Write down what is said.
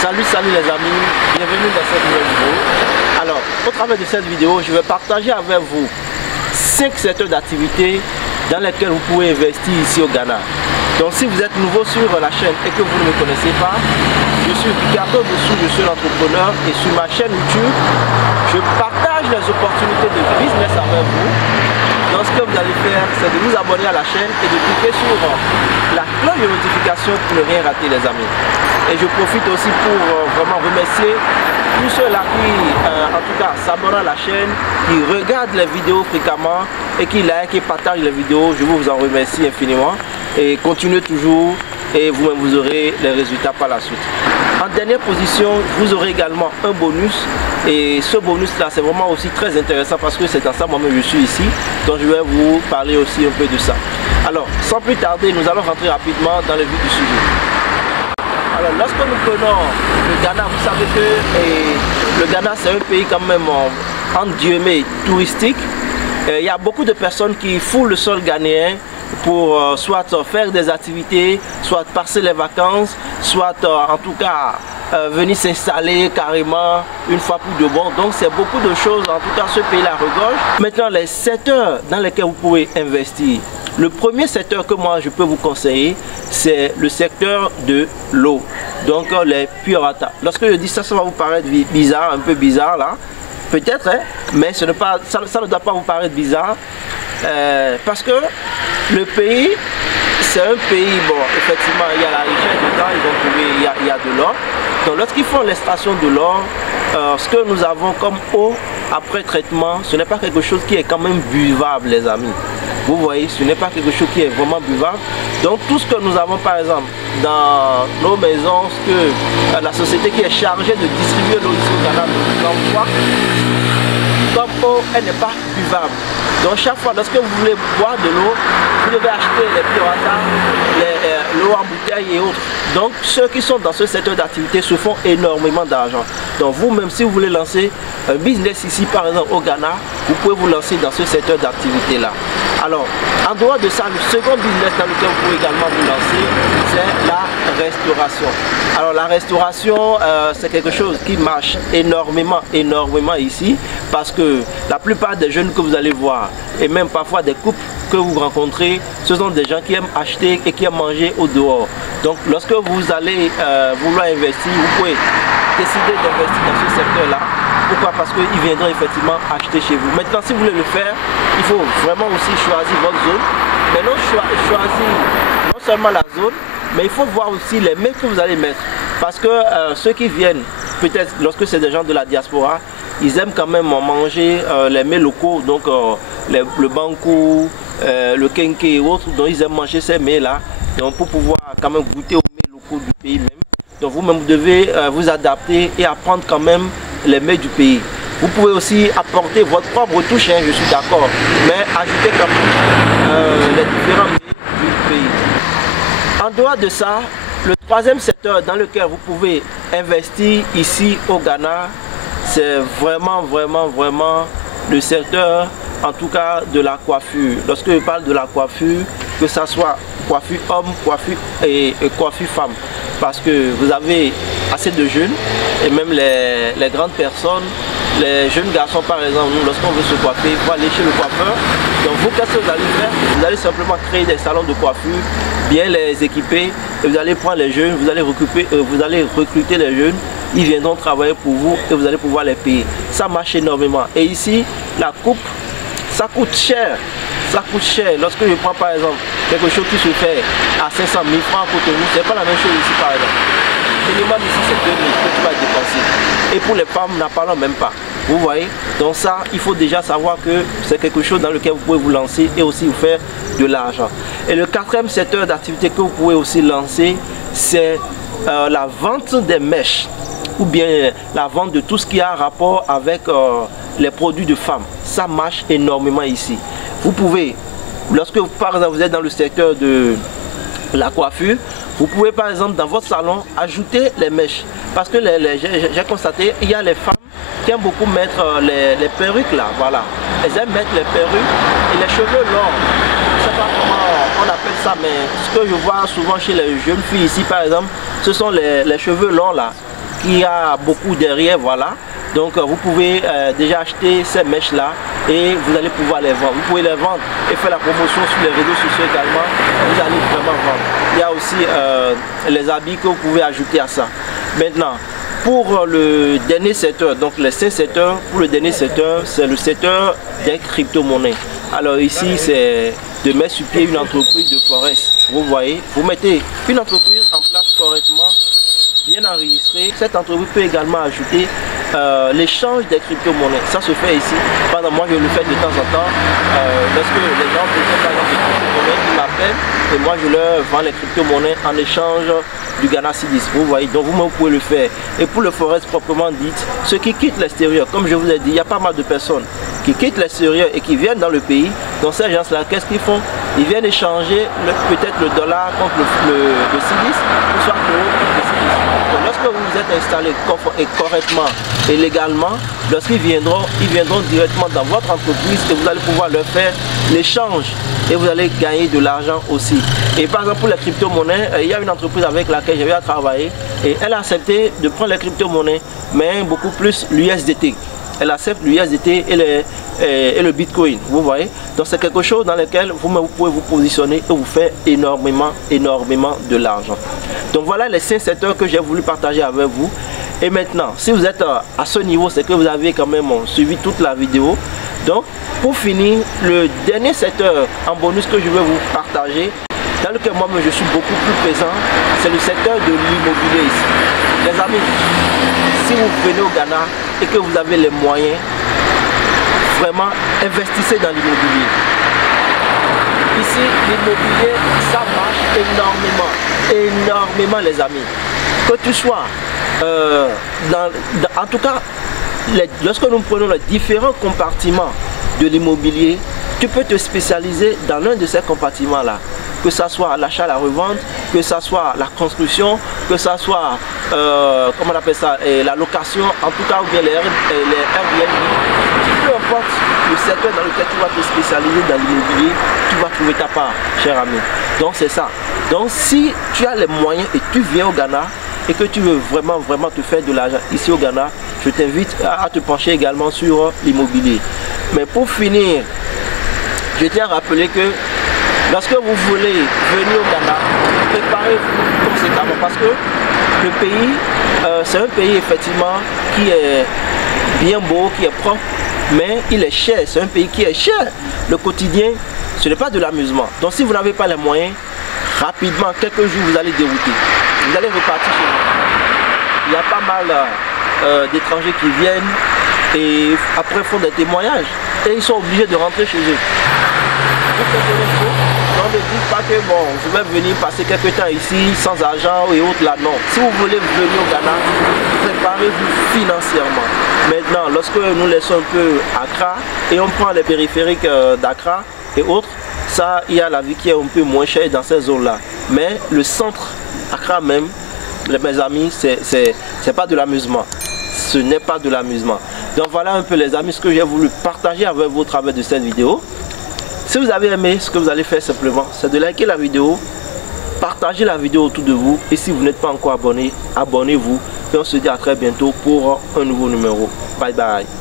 Salut les amis, bienvenue dans cette nouvelle vidéo. Alors, au travers de cette vidéo, je vais partager avec vous 5 secteurs d'activité dans lesquels vous pouvez investir ici au Ghana. Donc si vous êtes nouveau sur la chaîne et que vous ne me connaissez pas, je suis Ricardo Dessous, je suis l'entrepreneur et sur ma chaîne YouTube, je partage les opportunités de business avec vous. Donc ce que vous allez faire, c'est de vous abonner à la chaîne et de cliquer sur la cloche de notification pour ne rien rater les amis. Et je profite aussi pour vraiment remercier tous ceux-là qui, en tout cas, s'abonnent à la chaîne, qui regardent les vidéos fréquemment et qui like et partagent les vidéos. Je vous en remercie infiniment. Et continuez toujours et vous-même vous aurez les résultats par la suite. En dernière position, vous aurez également un bonus. Et ce bonus-là, c'est vraiment aussi très intéressant parce que c'est dans ça moi-même je suis ici. Donc je vais vous parler aussi un peu de ça. Alors, sans plus tarder, nous allons rentrer rapidement dans le vif du sujet. Alors, lorsque nous prenons le Ghana, vous savez que le Ghana, c'est un pays quand même, entre guillemets, touristique. Il y a beaucoup de personnes qui foulent le sol ghanéen pour soit faire des activités, soit passer les vacances, soit en tout cas venir s'installer carrément une fois pour de bon. Donc c'est beaucoup de choses, en tout cas ce pays-là regorge. Maintenant les secteurs dans lesquels vous pouvez investir. Le premier secteur que moi je peux vous conseiller, c'est le secteur de l'eau. Donc les Pure Water. Lorsque je dis ça, ça va vous paraître bizarre, un peu bizarre là. Peut-être, hein, mais ça ne doit pas vous paraître bizarre. Parce que le pays, c'est un pays, bon, effectivement, il y a la richesse dedans, ils ont trouvé, il y a de l'or. Donc lorsqu'ils font l'extraction de l'or, ce que nous avons comme eau après traitement, ce n'est pas quelque chose qui est quand même buvable, les amis. Vous voyez, ce n'est pas quelque chose qui est vraiment buvable. Donc tout ce que nous avons par exemple dans nos maisons, ce que la société qui est chargée de distribuer l'eau ici au Ghana nous envoie, comme eau, elle n'est pas buvable. Donc chaque fois, lorsque vous voulez boire de l'eau, vous devez acheter les Pure Water, l'eau en bouteille et autres. Donc ceux qui sont dans ce secteur d'activité se font énormément d'argent. Donc vous-même, si vous voulez lancer un business ici, par exemple au Ghana, vous pouvez vous lancer dans ce secteur d'activité-là. Alors, en dehors de ça, le second business dans lequel vous pouvez également vous lancer, c'est la restauration. Alors la restauration, c'est quelque chose qui marche énormément ici, parce que la plupart des jeunes que vous allez voir, et même parfois des couples que vous rencontrez, ce sont des gens qui aiment acheter et qui aiment manger au dehors. Donc lorsque vous allez vouloir investir, vous pouvez décider d'investir dans ce secteur-là. Pourquoi? Parce qu'ils viendront effectivement acheter chez vous. Maintenant, si vous voulez le faire, il faut vraiment aussi choisir votre zone. Mais non choisir non seulement la zone, mais il faut voir aussi les mets que vous allez mettre. Parce que ceux qui viennent, peut-être lorsque c'est des gens de la diaspora, ils aiment quand même manger les mets locaux, donc le bankou, le kenke et autres, donc ils aiment manger ces mets-là. Donc pour pouvoir quand même goûter aux mets locaux du pays même. Donc vous-même vous devez vous adapter et apprendre quand même les mets du pays. Vous pouvez aussi apporter votre propre touche, hein, je suis d'accord, mais ajouter quand même les différents mets du pays. En dehors de ça, le troisième secteur dans lequel vous pouvez investir ici au Ghana, c'est vraiment le secteur, en tout cas de la coiffure. Lorsque je parle de la coiffure, que ce soit coiffure homme, coiffure et coiffure femme, parce que vous avez assez de jeunes et même les grandes personnes, les jeunes garçons par exemple, nous lorsqu'on veut se coiffer, il faut aller chez le coiffeur. Donc vous, qu'est-ce que vous allez faire? Vous allez simplement créer des salons de coiffure, bien les équiper, et vous allez prendre les jeunes, vous allez recruter les jeunes, ils viendront travailler pour vous et vous allez pouvoir les payer. Ça marche énormément. Et ici, la coupe, ça coûte cher. Ça coûte cher. Lorsque je prends par exemple quelque chose qui se fait à 500 000 francs à Cotonou, c'est pas la même chose ici par exemple. Minimum ici c'est 2 000 que tu vas dépenser. Et pour les femmes, n'en parlons même pas. Vous voyez? Donc ça, il faut déjà savoir que c'est quelque chose dans lequel vous pouvez vous lancer et aussi vous faire de l'argent. Et le quatrième secteur d'activité que vous pouvez aussi lancer, c'est la vente des mèches ou bien la vente de tout ce qui a rapport avec les produits de femmes. Ça marche énormément ici. Vous pouvez, lorsque par exemple vous êtes dans le secteur de la coiffure, vous pouvez par exemple dans votre salon ajouter les mèches. Parce que j'ai constaté, il y a les femmes qui aiment beaucoup mettre les perruques là, voilà. Elles aiment mettre les perruques et les cheveux longs. Je ne sais pas comment on appelle ça, mais ce que je vois souvent chez les jeunes filles ici par exemple, ce sont les cheveux longs là. qui a beaucoup derrière, voilà. Donc vous pouvez déjà acheter ces mèches là et vous allez pouvoir les vendre. Vous pouvez les vendre et faire la promotion sur les réseaux sociaux également. Vous allez vraiment vendre. Il y a aussi les habits que vous pouvez ajouter à ça. Maintenant, pour le dernier secteur, donc les 5 secteurs, pour le dernier secteur, c'est le secteur des crypto-monnaies. Alors ici, c'est de mettre sur pied une entreprise de forex. Vous voyez, vous mettez une entreprise en place correctement, bien enregistrée. Cette entreprise peut également ajouter l'échange des crypto-monnaies. Ça se fait ici. Par exemple, moi je le fais de temps en temps. Lorsque les gens possèdent par exemple des crypto-monnaies, ils m'appellent et moi je leur vends les crypto-monnaies en échange du Ghana Cedis. Vous voyez, donc vous pouvez le faire. Et pour le forex proprement dit, ceux qui quittent l'extérieur, comme je vous ai dit, il y a pas mal de personnes qui quittent l'extérieur et qui viennent dans le pays. Donc ces gens-là, qu'est-ce qu'ils font? Ils viennent échanger peut-être le dollar contre le Cedis, ou soit contre le Cedis. Donc lorsque vous vous êtes installé correctement et légalement, lorsqu'ils viendront directement dans votre entreprise et vous allez pouvoir leur faire l'échange et vous allez gagner de l'argent aussi. Et par exemple pour les crypto-monnaies, il y a une entreprise avec laquelle j'ai eu à travailler et elle a accepté de prendre les crypto-monnaies, mais beaucoup plus l'USDT. Elle accepte l'USDT et le Bitcoin, vous voyez. Donc c'est quelque chose dans lequel vous pouvez vous positionner et vous faire énormément de l'argent. Donc voilà les 5 secteurs que j'ai voulu partager avec vous. Et maintenant, si vous êtes à ce niveau, c'est que vous avez quand même suivi toute la vidéo. Donc pour finir, le dernier secteur en bonus que je vais vous partager, dans lequel moi-même je suis beaucoup plus présent, c'est le secteur de l'immobilier ici. Les amis, si vous venez au Ghana et que vous avez les moyens, vraiment investissez dans l'immobilier. Ici, l'immobilier, ça marche énormément les amis. Que tu sois, en tout cas, lorsque nous prenons les différents compartiments de l'immobilier, tu peux te spécialiser dans l'un de ces compartiments-là. Que ce soit l'achat, la revente, que ce soit la construction, que ce soit, comment on appelle ça, la location, en tout cas, ou bien les Airbnb. Peu importe le secteur dans lequel tu vas te spécialiser dans l'immobilier, tu vas trouver ta part, cher ami. Donc c'est ça. Donc si tu as les moyens et tu viens au Ghana et que tu veux vraiment te faire de l'argent ici au Ghana, je t'invite à te pencher également sur l'immobilier. Mais pour finir, je tiens à rappeler que lorsque vous voulez venir au Ghana, préparez-vous conséquemment parce que le pays, c'est un pays effectivement qui est bien beau, qui est propre, mais il est cher. C'est un pays qui est cher. Le quotidien, ce n'est pas de l'amusement. Donc si vous n'avez pas les moyens, rapidement, quelques jours, vous allez dérouter. Vous allez repartir chez vous. Il y a pas mal d'étrangers qui viennent et après font des témoignages et ils sont obligés de rentrer chez eux. Donc ne dites pas que bon, je vais venir passer quelques temps ici sans argent et autres là, non. Si vous voulez venir au Ghana, préparez-vous financièrement. Maintenant, lorsque nous laissons un peu Accra et on prend les périphériques d'Accra et autres, ça, il y a la vie qui est un peu moins chère dans ces zones-là. Mais le centre, Accra même, mes amis, c'est pas de l'amusement. Ce n'est pas de l'amusement. Donc voilà un peu les amis ce que j'ai voulu partager avec vous au travers de cette vidéo. Si vous avez aimé, ce que vous allez faire simplement, c'est de liker la vidéo, partager la vidéo autour de vous. Et si vous n'êtes pas encore abonné, abonnez-vous. Et on se dit à très bientôt pour un nouveau numéro. Bye bye.